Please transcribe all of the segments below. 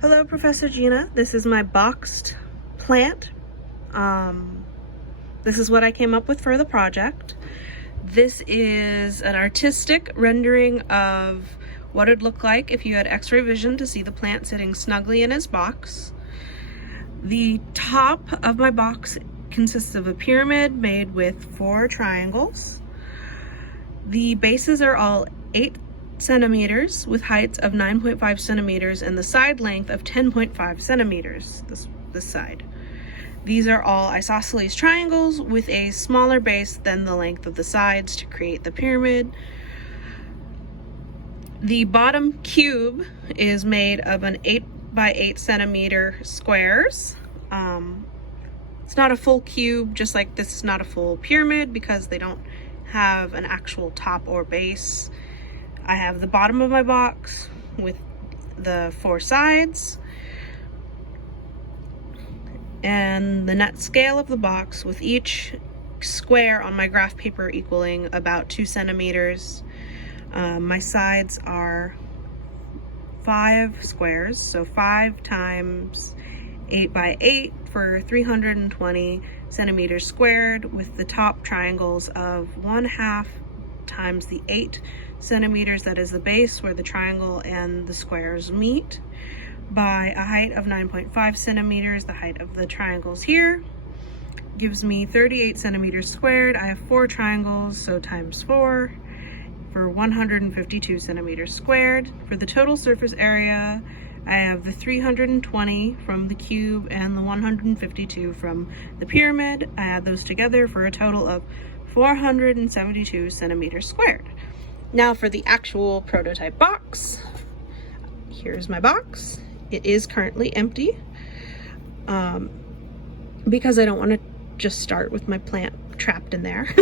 Hello, Professor Gina. This is my boxed plant. This is what I came up with for the project. This is an artistic rendering of what it'd look like if you had X-ray vision to see the plant sitting snugly in its box. The top of my box consists of a pyramid made with 4 triangles. The bases are all 8 centimeters with heights of 9.5 centimeters and the side length of 10.5 centimeters, this side. These are all isosceles triangles with a smaller base than the length of the sides to create the pyramid. The bottom cube is made of an 8 by 8 centimeter squares. It's not a full cube, just like this is not a full pyramid because they don't have an actual top or base. I have the bottom of my box with the 4 sides and the net scale of the box with each square on my graph paper equaling about 2 centimeters. My sides are 5 squares, so 5 times 8 by 8 for 320 centimeters squared, with the top triangles of 1/2 times the 8 centimeters, that is the base where the triangle and the squares meet, by a height of 9.5 centimeters. The height of the triangles here gives me 38 centimeters squared. I have 4 triangles, so times 4 for 152 centimeters squared. For the total surface area, I have the 320 from the cube and the 152 from the pyramid. I add those together for a total of 472 centimeters squared. Now for the actual prototype box. Here's my box. It is currently empty because I don't want to just start with my plant trapped in there.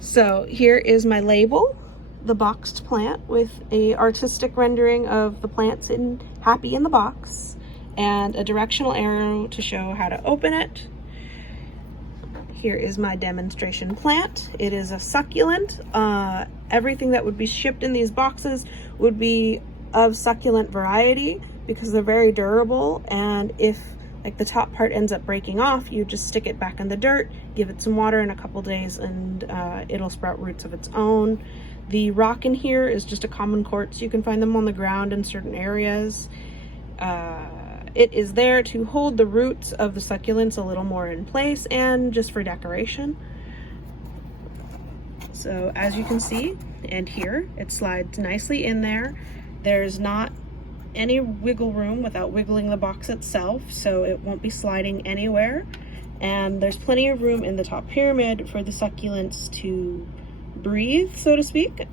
So here is my label, the boxed plant, with a artistic rendering of the plant sitting happy in the box and a directional arrow to show how to open it. Here is my demonstration plant. It is a succulent. Everything that would be shipped in these boxes would be of succulent variety because they're very durable, and if like the top part ends up breaking off, you just stick it back in the dirt, give it some water in a couple days, and it'll sprout roots of its own. The rock in here is just a common quartz. You can find them on the ground in certain areas. It is there to hold the roots of the succulents a little more in place and just for decoration. So as you can see and hear, it slides nicely in there. There's not any wiggle room without wiggling the box itself, so it won't be sliding anywhere. And there's plenty of room in the top pyramid for the succulents to breathe, so to speak.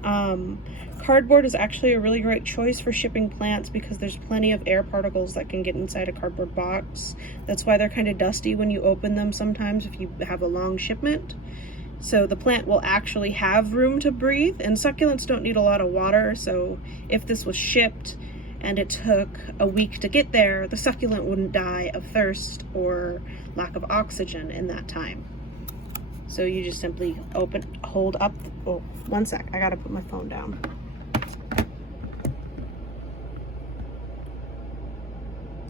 Cardboard is actually a really great choice for shipping plants because there's plenty of air particles that can get inside a cardboard box. That's why they're kind of dusty when you open them sometimes if you have a long shipment. So the plant will actually have room to breathe, and succulents don't need a lot of water, so if this was shipped and it took a week to get there, the succulent wouldn't die of thirst or lack of oxygen in that time. So you just simply hold up, oh, one sec, I gotta put my phone down.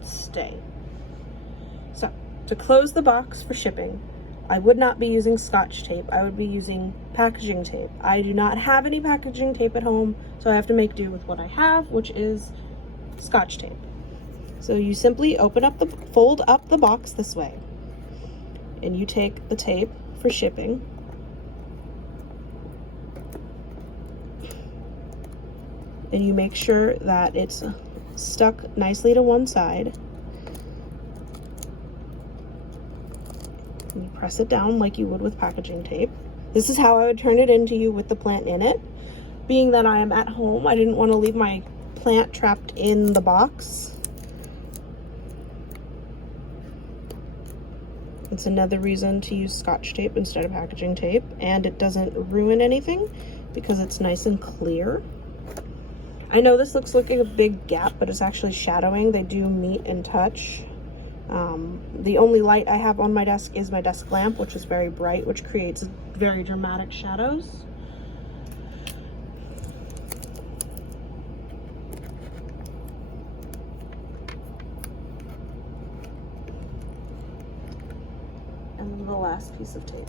Stay. So, to close the box for shipping, I would not be using Scotch tape, I would be using packaging tape. I do not have any packaging tape at home, so I have to make do with what I have, which is Scotch tape. So you simply fold up the box this way, and you take the tape for shipping, and you make sure that it's stuck nicely to one side. And you press it down like you would with packaging tape. This is how I would turn it into you with the plant in it. Being that I am at home, I didn't want to leave my plant trapped in the box. It's another reason to use Scotch tape instead of packaging tape, and it doesn't ruin anything because it's nice and clear. I know this looks like a big gap, but it's actually shadowing. They do meet and touch. The only light I have on my desk is my desk lamp, which is very bright, which creates very dramatic shadows. the last piece of tape.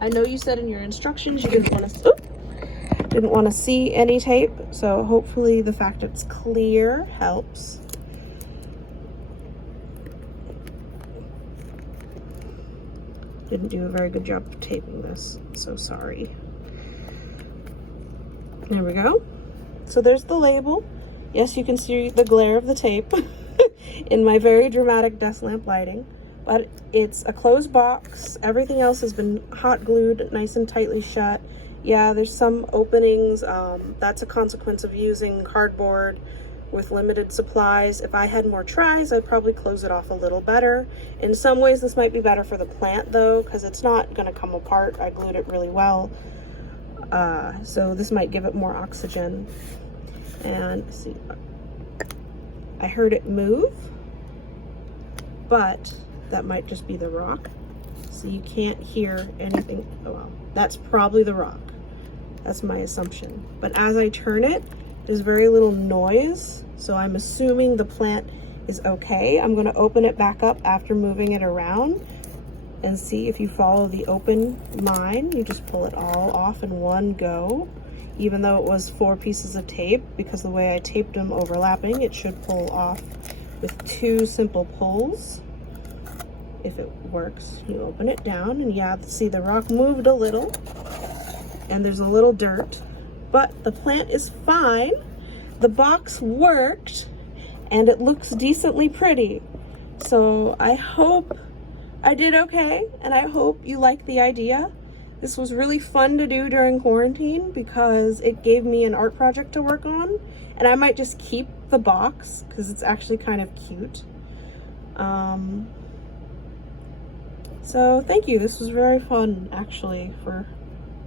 I know you said in your instructions you didn't want to see any tape, so hopefully the fact it's clear helps. Didn't do a very good job of taping this, so sorry. There we go. So there's the label. Yes, you can see the glare of the tape in my very dramatic desk lamp lighting, but it's a closed box. Everything else has been hot glued nice and tightly shut. Yeah, there's some openings. That's a consequence of using cardboard with limited supplies. If I had more tries, I'd probably close it off a little better. In some ways, this might be better for the plant though, because it's not gonna come apart. I glued it really well. So this might give it more oxygen. And see, I heard it move, but that might just be the rock. So you can't hear anything. Oh well, that's probably the rock. That's my assumption. But as I turn it, there's very little noise, so I'm assuming the plant is okay. I'm gonna open it back up after moving it around and see. If you follow the open line, you just pull it all off in one go. Even though it was 4 pieces of tape, because the way I taped them overlapping, it should pull off with 2 simple pulls. If it works, you open it down and yeah, see the rock moved a little and there's a little dirt, but the plant is fine. The box worked and it looks decently pretty. So I hope I did okay, and I hope you like the idea. This was really fun to do during quarantine because it gave me an art project to work on, and I might just keep the box because it's actually kind of cute. So thank you. This was very fun actually for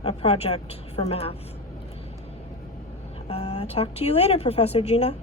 a project for math. Talk to you later, Professor Gina.